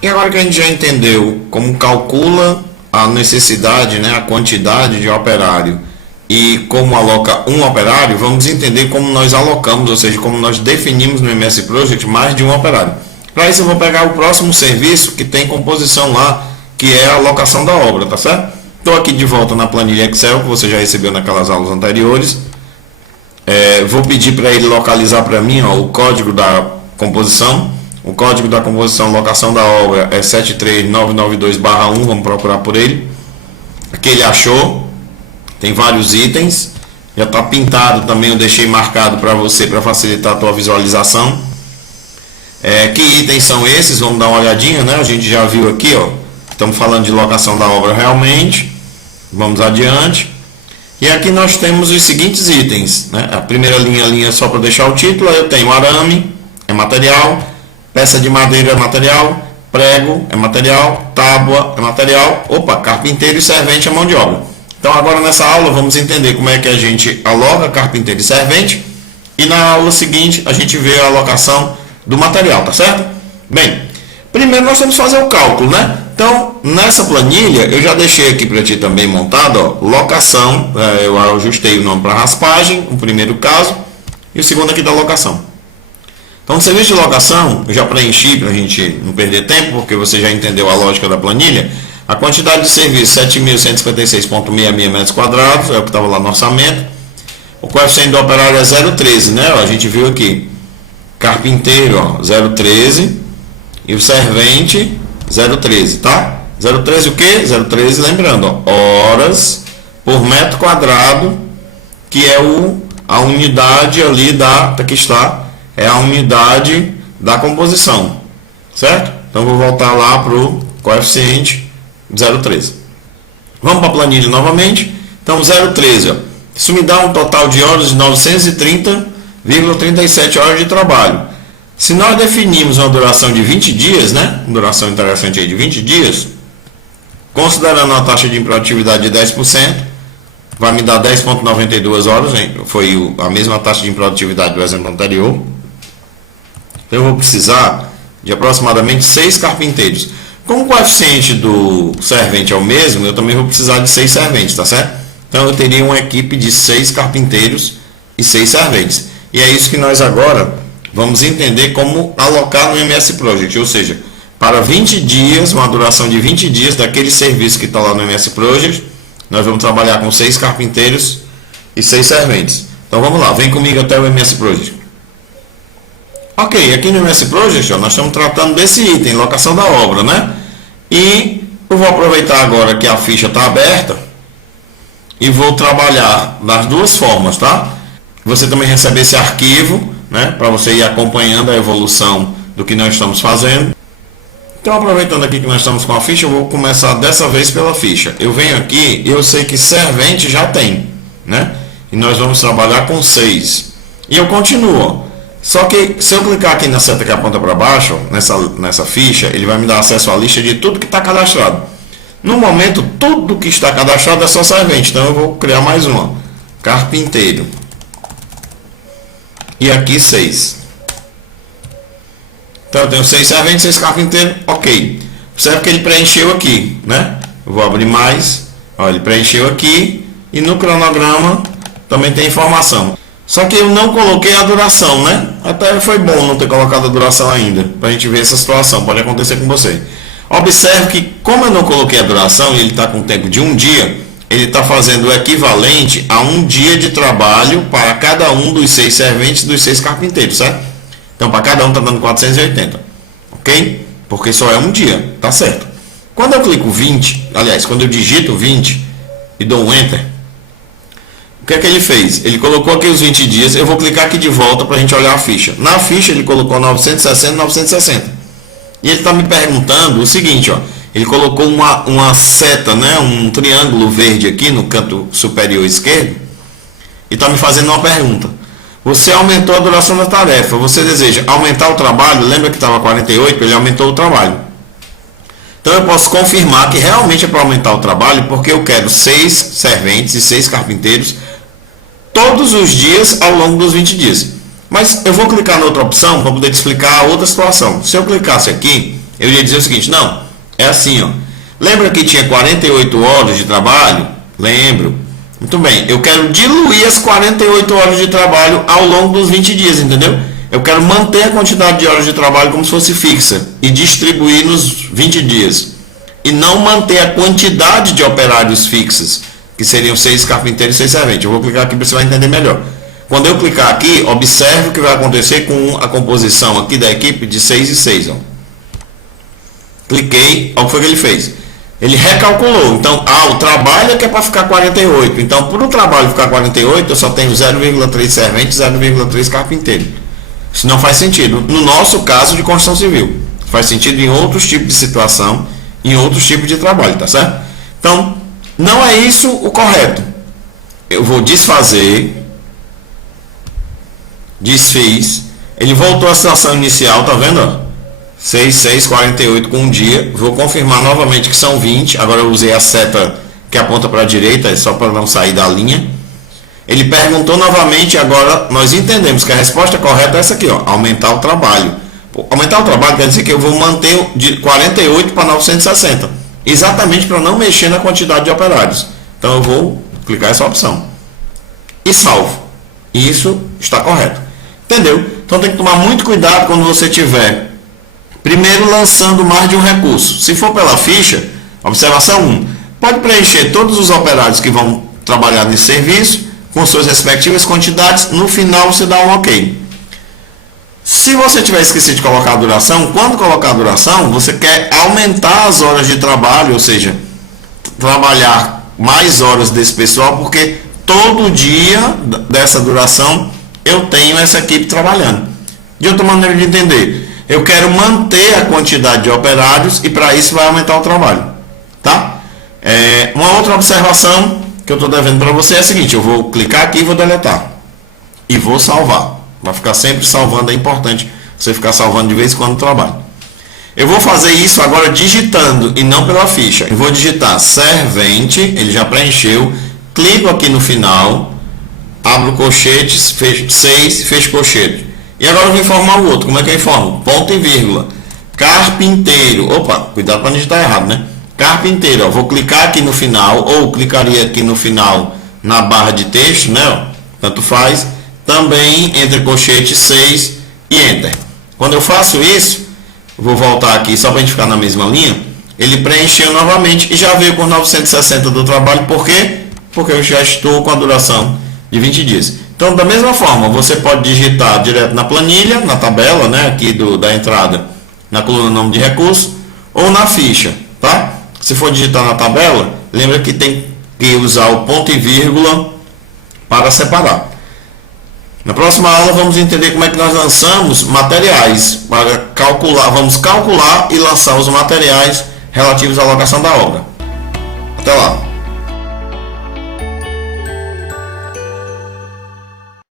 E agora que a gente já entendeu como calcula a necessidade, né, a quantidade de operário e como aloca um operário, vamos entender como nós alocamos, ou seja, como nós definimos no MS Project mais de um operário. Para isso eu vou pegar o próximo serviço que tem composição lá, que é a alocação da obra, tá certo? Estou aqui de volta na planilha Excel, que você já recebeu naquelas aulas anteriores. Vou pedir para ele localizar para mim, ó, o código da composição. O código da composição locação da obra é 73992/1, vamos procurar por ele. Aqui ele achou, tem vários itens, já está pintado também, eu deixei marcado para você, para facilitar a tua visualização. Que itens são esses? Vamos dar uma olhadinha, né? A gente já viu aqui, ó, estamos falando de locação da obra realmente. Vamos adiante. E aqui nós temos os seguintes itens, né? A primeira linha só para deixar o título, eu tenho arame, é material, peça de madeira é material, prego é material, tábua é material, carpinteiro e servente é mão de obra. Então agora nessa aula vamos entender como é que a gente aloca carpinteiro e servente, e na aula seguinte a gente vê a alocação do material, tá certo? Bem, primeiro nós temos que fazer o cálculo, né? Então nessa planilha eu já deixei aqui para ti também montado, ó, locação, eu ajustei o nome para raspagem, o primeiro caso, e o segundo aqui da locação. Então, no serviço de locação, eu já preenchi para a gente não perder tempo, porque você já entendeu a lógica da planilha. A quantidade de serviço, 7.156,66 metros quadrados, é o que estava lá no orçamento. O coeficiente do operário é 0,13, né? A gente viu aqui. Carpinteiro, ó, 0,13. E o servente, 0,13, tá? 0,13 o quê? 0,13, lembrando, ó, horas por metro quadrado, que é a unidade ali aqui está, é a unidade da composição, certo? Então vou voltar lá para o coeficiente 0,13. Vamos para a planilha novamente. Então 0,13, isso me dá um total de horas de 930,37 horas de trabalho. Se nós definimos uma duração de 20 dias, né? Duração interessante aí de 20 dias, considerando a taxa de improdutividade de 10%, vai me dar 10,92 horas, hein? Foi a mesma taxa de improdutividade do exemplo anterior. Eu vou precisar de aproximadamente 6 carpinteiros. Como o coeficiente do servente é o mesmo, eu também vou precisar de 6 serventes, tá certo? Então eu teria uma equipe de 6 carpinteiros e 6 serventes. E é isso que nós agora vamos entender como alocar no MS Project, ou seja, para 20 dias, uma duração de 20 dias daquele serviço que está lá no MS Project, nós vamos trabalhar com 6 carpinteiros e 6 serventes. Então vamos lá, vem comigo até o MS Project. Ok, aqui no MS Project, ó, nós estamos tratando desse item, locação da obra, né? E eu vou aproveitar agora que a ficha está aberta e vou trabalhar das duas formas, tá? Você também recebe esse arquivo, né? Para você ir acompanhando a evolução do que nós estamos fazendo. Então, aproveitando aqui que nós estamos com a ficha, eu vou começar dessa vez pela ficha. Eu venho aqui e eu sei que servente já tem, né? E nós vamos trabalhar com 6. E eu continuo, ó. Só que se eu clicar aqui na seta que aponta para baixo, nessa ficha, ele vai me dar acesso à lista de tudo que está cadastrado. No momento, tudo que está cadastrado é só servente, então eu vou criar mais uma. Carpinteiro. E aqui 6. Então eu tenho 6 serventes, 6 carpinteiros, ok. Observe que ele preencheu aqui, né? Eu vou abrir mais, olha, ele preencheu aqui e no cronograma também tem informação. Só que eu não coloquei a duração, né? Até foi bom não ter colocado a duração ainda, para a gente ver essa situação, pode acontecer com você. Observe que como eu não coloquei a duração e ele está com tempo de um dia, ele está fazendo o equivalente a um dia de trabalho para cada um dos 6 serventes e dos 6 carpinteiros, certo? Então para cada um está dando 480, ok? Porque só é um dia, tá certo? Quando eu clico 20, aliás, quando eu digito 20 e dou um Enter, o que é que ele fez? Ele colocou aqui os 20 dias, eu vou clicar aqui de volta para a gente olhar a ficha. Na ficha ele colocou 960, 960. E ele está me perguntando o seguinte, ó. Ele colocou uma seta, né, um triângulo verde aqui no canto superior esquerdo e está me fazendo uma pergunta. Você aumentou a duração da tarefa, você deseja aumentar o trabalho? Lembra que estava 48, ele aumentou o trabalho. Então eu posso confirmar que realmente é para aumentar o trabalho, porque eu quero 6 serventes e 6 carpinteiros todos os dias ao longo dos 20 dias. Mas eu vou clicar na outra opção para poder te explicar a outra situação. Se eu clicasse aqui, Eu ia dizer o seguinte, não, é assim, ó. Lembra que tinha 48 horas de trabalho? Lembro. Muito bem, eu quero diluir as 48 horas de trabalho ao longo dos 20 dias, entendeu? Eu quero manter a quantidade de horas de trabalho como se fosse fixa e distribuir nos 20 dias. E não manter a quantidade de operários fixos, que seriam 6 carpinteiros e 6 serventes. Eu vou clicar aqui para você vai entender melhor. Quando eu clicar aqui, observe o que vai acontecer com a composição aqui da equipe de 6 e 6. Ó. Cliquei, olha o que foi que ele fez. Ele recalculou. Então, o trabalho é que é para ficar 48. Então, por o trabalho ficar 48, eu só tenho 0,3 servente e 0,3 carpinteiro. Isso não faz sentido. No nosso caso de construção civil. Faz sentido em outros tipos de situação, em outros tipos de trabalho, tá certo? Então, não é isso o correto. Eu vou desfazer. Desfiz. Ele voltou à situação inicial, tá vendo? Ó? 6, 6, 48 com um dia. Vou confirmar novamente que são 20. Agora eu usei a seta que aponta para a direita, só para não sair da linha. Ele perguntou novamente, agora nós entendemos que a resposta correta é essa aqui, ó, aumentar o trabalho. Aumentar o trabalho quer dizer que eu vou manter de 48 para 960. Exatamente para não mexer na quantidade de operários. Então eu vou clicar essa opção. E salvo. Isso está correto. Entendeu? Então tem que tomar muito cuidado quando você tiver primeiro lançando mais de um recurso. Se for pela ficha, observação 1, pode preencher todos os operários que vão trabalhar nesse serviço com suas respectivas quantidades, no final você dá um ok. Se você tiver esquecido de colocar a duração, quando colocar a duração, você quer aumentar as horas de trabalho, ou seja, trabalhar mais horas desse pessoal, porque todo dia dessa duração eu tenho essa equipe trabalhando. De outra maneira de entender, eu quero manter a quantidade de operários e para isso vai aumentar o trabalho, tá? Uma outra observação que eu estou devendo para você é a seguinte, eu vou clicar aqui e vou deletar e vou salvar, vai ficar sempre salvando, é importante você ficar salvando de vez em quando o trabalho. Eu vou fazer isso agora digitando e não pela ficha. Eu vou digitar servente, ele já preencheu, clico aqui no final, abro colchetes, fecho 6, fecho colchete. E agora eu vou informar o outro. Como é que eu informo? Ponto e vírgula. Carpinteiro. Opa, cuidado para não digitar errado, né? Carpinteiro. Ó, vou clicar aqui no final, ou clicaria aqui no final na barra de texto, né? Ó, tanto faz. Também entre colchete 6 e Enter. Quando eu faço isso, vou voltar aqui só para a gente ficar na mesma linha. Ele preencheu novamente e já veio com 960 do trabalho. Por quê? Porque eu já estou com a duração de 20 dias. Então, da mesma forma, você pode digitar direto na planilha, na tabela, né, aqui da entrada, na coluna nome de recurso, ou na ficha, tá? Se for digitar na tabela, lembra que tem que usar o ponto e vírgula para separar. Na próxima aula, vamos entender como é que nós lançamos materiais, para calcular, vamos calcular e lançar os materiais relativos à alocação da obra. Até lá!